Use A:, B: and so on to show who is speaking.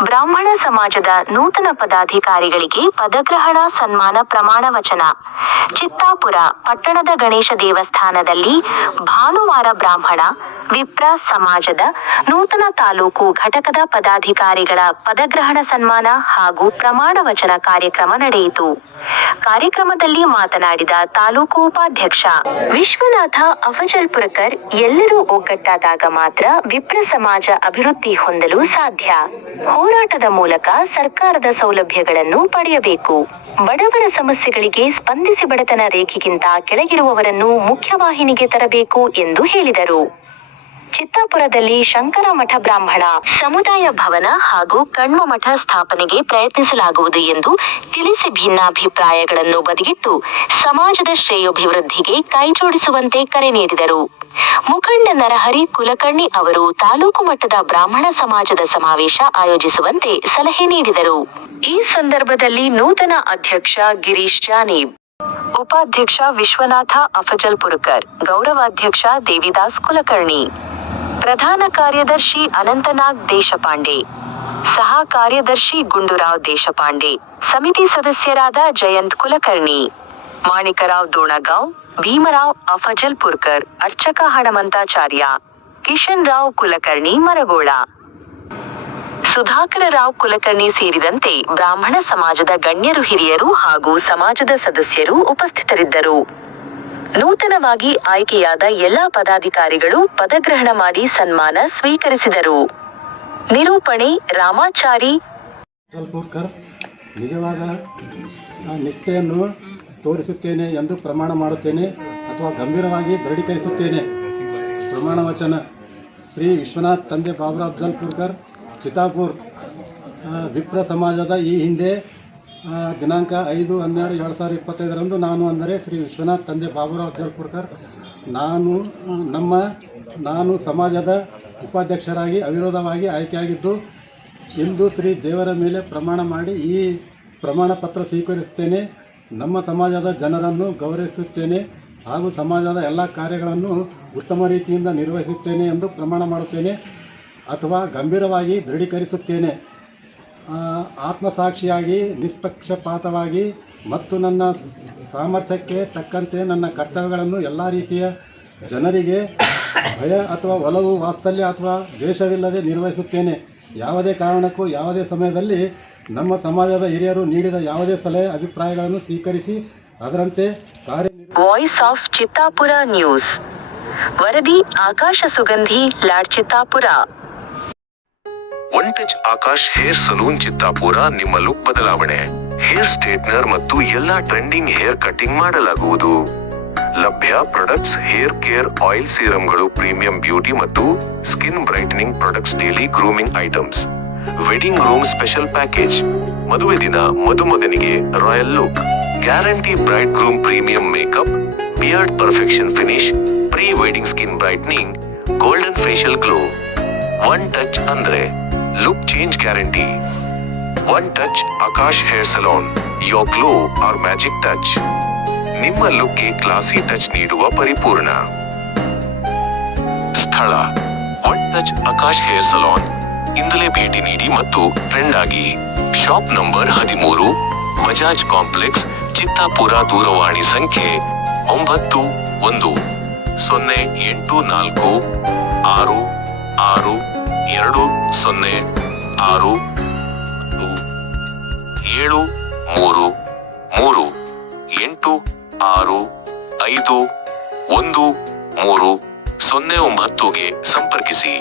A: ಬ್ರಾಹ್ಮಣ ಸಮಾಜದ ನೂತನ ಪದಾಧಿಕಾರಿಗಳಿಗೆ ಪದಗ್ರಹಣ ಸನ್ಮಾನ ಪ್ರಮಾಣ ವಚನ. ಚಿತ್ತಾಪುರ ಪಟ್ಟಣದ ಗಣೇಶ ದೇವಸ್ಥಾನದಲ್ಲಿ ಭಾನುವಾರ ಬ್ರಾಹ್ಮಣ ವಿಪ್ರ ಸಮಾಜದ ನೂತನ ತಾಲೂಕು ಘಟಕದ ಪದಾಧಿಕಾರಿಗಳ ಪದಗ್ರಹಣ ಸನ್ಮಾನ ಹಾಗೂ ಪ್ರಮಾಣ ವಚನ ಕಾರ್ಯಕ್ರಮ ನಡೆಯಿತು. ಕಾರ್ಯಕ್ರಮದಲ್ಲಿ ಮಾತನಾಡಿದ ತಾಲೂಕು ಉಪಾಧ್ಯಕ್ಷ ವಿಶ್ವನಾಥ ಅಫಜಲ್ಪುರಕರ್, ಎಲ್ಲರೂ ಒಗ್ಗಟ್ಟಾದಾಗ ಮಾತ್ರ ವಿಪ್ರ ಸಮಾಜ ಅಭಿವೃದ್ಧಿ ಹೊಂದಲು ಸಾಧ್ಯ. ಹೋರಾಟದ ಮೂಲಕ ಸರ್ಕಾರದ ಸೌಲಭ್ಯಗಳನ್ನು ಪಡೆಯಬೇಕು. ಬಡವರ ಸಮಸ್ಯೆಗಳಿಗೆ ಸ್ಪಂದಿಸಿ ಬಡತನ ರೇಖೆಗಿಂತ ಕೆಳಗಿರುವವರನ್ನು ಮುಖ್ಯವಾಹಿನಿಗೆ ತರಬೇಕು ಎಂದು ಹೇಳಿದರು. ಚಿತ್ತಾಪುರದಲ್ಲಿ ಶಂಕರ ಮಠ ಬ್ರಾಹ್ಮಣ ಸಮುದಾಯ ಭವನ ಹಾಗೂ ಕಣ್ಮ ಮಠ ಸ್ಥಾಪನೆಗೆ ಪ್ರಯತ್ನಿಸಲಾಗುವುದು ಎಂದು ತಿಳಿಸಿ ಭಿನ್ನಾಭಿಪ್ರಾಯಗಳನ್ನು ಬದಿಗಿಟ್ಟು ಸಮಾಜದ ಶ್ರೇಯೋಭಿವೃದ್ಧಿಗೆ ಕೈಜೋಡಿಸುವಂತೆ ಕರೆ ನೀಡಿದರು. ಮುಖಂಡ ನರಹರಿ ಕುಲಕರ್ಣಿ ಅವರು ತಾಲೂಕು ಮಟ್ಟದ ಬ್ರಾಹ್ಮಣ ಸಮಾಜದ ಸಮಾವೇಶ ಆಯೋಜಿಸುವಂತೆ ಸಲಹೆ ನೀಡಿದರು. ಈ ಸಂದರ್ಭದಲ್ಲಿ ನೂತನ ಅಧ್ಯಕ್ಷ ಗಿರೀಶ್ ಜಾನಿ. ಉಪಾಧ್ಯಕ್ಷ ವಿಶ್ವನಾಥ ಅಫಜಲ್ಪುರಕರ್, ಗೌರವಾಧ್ಯಕ್ಷ ದೇವಿದಾಸ್ ಕುಲಕರ್ಣಿ. ಪ್ರಧಾನ ಕಾರ್ಯದರ್ಶಿ ಅನಂತನಾಗ್ ದೇಶಪಾಂಡೆ, ಸಹ ಕಾರ್ಯದರ್ಶಿ ಗುಂಡೂರಾವ್ ದೇಶಪಾಂಡೆ, ಸಮಿತಿ ಸದಸ್ಯರಾದ ಜಯಂತ್ ಕುಲಕರ್ಣಿ, ಮಾಣಿಕರಾವ್ ದೋಣಗಾಂವ್, ಭೀಮರಾವ್ ಅಫಜಲ್ಪುರ್ಕರ್, ಅರ್ಚಕ ಹಣಮಂತಾಚಾರ್ಯ, ಕಿಶನ್ ರಾವ್ ಕುಲಕರ್ಣಿ ಮರಗೋಳ. ಸುಧಾಕರ ರಾವ್ ಕುಲಕರ್ಣಿ ಸೇರಿದಂತೆ ಬ್ರಾಹ್ಮಣ ಸಮಾಜದ ಗಣ್ಯರು ಹಿರಿಯರು ಹಾಗೂ ಸಮಾಜದ ಸದಸ್ಯರು ಉಪಸ್ಥಿತರಿದ್ದರು. ನೂತನವಾಗಿ ಆಯ್ಕೆಯಾದ ಎಲ್ಲಾ ಪದಾಧಿಕಾರಿಗಳು ಪದಗ್ರಹಣ ಮಾಡಿ ಸನ್ಮಾನ ಸ್ವೀಕರಿಸಿದರು. ನಿರೂಪಣೆ ರಾಮಾಚಾರಿ.
B: ನಿಜವಾದ ನಿಷ್ಠೆಯನ್ನು ತೋರಿಸುತ್ತೇನೆ ಎಂದು ಪ್ರಮಾಣ ಮಾಡುತ್ತೇನೆ ಅಥವಾ ಗಂಭೀರವಾಗಿ ದೃಢೀಕರಿಸುತ್ತೇನೆ? ಪ್ರಮಾಣ ವಚನ. ಶ್ರೀ ವಿಶ್ವನಾಥ್ ತಂದೆ ಬಾಬುರಾವ್ ಜಲ್ಪುರ್ಕರ್ ಚಿತಾಪುರ್ ವಿಪ್ರ ಸಮಾಜದ ಈ ಹಿಂದೆ ದಿನಾಂಕ ಐದು ಹನ್ನೆರಡು ಎರಡು ಸಾವಿರದ ಇಪ್ಪತ್ತೈದರಂದು ನಾನು ಅಂದರೆ ಶ್ರೀ ವಿಶ್ವನಾಥ್ ತಂದೆ ಬಾಬುರಾವ್ ಜಲ್ಪುರ್ಕರ್ ನಾನು ನಮ್ಮ, ನಾನು ಸಮಾಜದ ಉಪಾಧ್ಯಕ್ಷರಾಗಿ, ಅವಿರೋಧವಾಗಿ ಆಯ್ಕೆಯಾಗಿದ್ದು, ಇಂದು ಶ್ರೀ ದೇವರ ಮೇಲೆ ಪ್ರಮಾಣ ಮಾಡಿ ಈ ಪ್ರಮಾಣ ಪತ್ರ ಸ್ವೀಕರಿಸುತ್ತೇನೆ. ನಮ್ಮ ಸಮಾಜದ ಜನರನ್ನು ಗೌರವಿಸುತ್ತೇನೆ ಹಾಗೂ ಸಮಾಜದ ಎಲ್ಲ ಕಾರ್ಯಗಳನ್ನು ಉತ್ತಮ ರೀತಿಯಿಂದ ನಿರ್ವಹಿಸುತ್ತೇನೆ ಎಂದು ಪ್ರಮಾಣ ಮಾಡುತ್ತೇನೆ ಅಥವಾ ಗಂಭೀರವಾಗಿ ದೃಢೀಕರಿಸುತ್ತೇನೆ. ಆತ್ಮಸಾಕ್ಷಿಯಾಗಿ, ನಿಷ್ಪಕ್ಷಪಾತವಾಗಿ ಮತ್ತು ನನ್ನ ಸಾಮರ್ಥ್ಯಕ್ಕೆ ತಕ್ಕಂತೆ ನನ್ನ ಕರ್ತವ್ಯಗಳನ್ನು ಎಲ್ಲ ರೀತಿಯ ಜನರಿಗೆ ಭಯ ಅಥವಾ ಒಲವು, ವಾತ್ಸಲ್ಯ ಅಥವಾ ದ್ವೇಷವಿಲ್ಲದೆ ನಿರ್ವಹಿಸುತ್ತೇನೆ. ಯಾವುದೇ ಕಾರಣಕ್ಕೂ, ಯಾವುದೇ ಸಮಯದಲ್ಲಿ ನಮ್ಮ ಸಮಾಜದ ಹಿರಿಯರು ನೀಡಿದ ಯಾವುದೇ ಸಲಹೆ, ಅಭಿಪ್ರಾಯಗಳನ್ನು ಸ್ವೀಕರಿಸಿ ಅದರಂತೆ ಕಾರ್ಯ
A: ವಾಯ್ಸ್ ಆಫ್ ಚಿತ್ತಾಪುರ ನ್ಯೂಸ್ ವರದಿ Akash Sugandhi, Lad Chittapur.
C: One touch Akash hair salon Chittapur ನಿಮ್ಮ ಲುಕ್ ಬದಲಾವಣೆ ಹೇರ್ ಸ್ಟ್ರೇಟ್ನರ್ ಮತ್ತು ಎಲ್ಲಾ ಟ್ರೆಂಡಿಂಗ್ ಹೇರ್ ಕಟಿಂಗ್ ಮಾಡಲಾಗುವುದು ಲಭ್ಯ ಪ್ರಾಡಕ್ಟ್ಸ್ ಹೇರ್ ಕೇರ್ ಆಯಿಲ್ ಸೀರಮ್ಗಳು ಪ್ರೀಮಿಯಂ ಬ್ಯೂಟಿ ಮತ್ತು skin brightening products daily grooming items wedding room special package ಮದುವೆ ದಿನ ಮದುಮಗನಿಗೆ royal look guarantee bright groom premium makeup beard perfection finish pre wedding skin brightening golden facial glow one touch ಅಂದ್ರೆ look change guarantee One touch Akash hair salon Your glow are magic touch ನಿಮ್ಮ ಲುಕ್ಗೆ classy touch ನೀಡುವ ಪರಿಪೂರ್ಣ. ಸ್ಥಳ. One touch Akash hair salon ಇಂದಲೇ ಭೇಟಿ ನೀಡಿ ಮತ್ತು ಟ್ರೆಂಡ್ ಆಗಿ. ಶಾಪ್ ನಂಬರ್ ಹದಿಮೂರು ಬಜಾಜ್ ಕಾಂಪ್ಲೆಕ್ಸ್ ಚಿತ್ತಾಪುರ ದೂರವಾಣಿ ಸಂಖ್ಯೆ ಒಂಬತ್ತು, ಒಂದು, ಸೊನ್ನೆ, ಎಂಟು, ನಾಲ್ಕು, ಆರು ಆರು ಎರಡು ಸೊನ್ನೆ ಆರು ಏಳು ಮೂರು ಮೂರು ಎಂಟು ಆರು ಐದು ಒಂದು ಮೂರು ಸೊನ್ನೆ ಒಂಬತ್ತುಗೆ ಸಂಪರ್ಕಿಸಿ.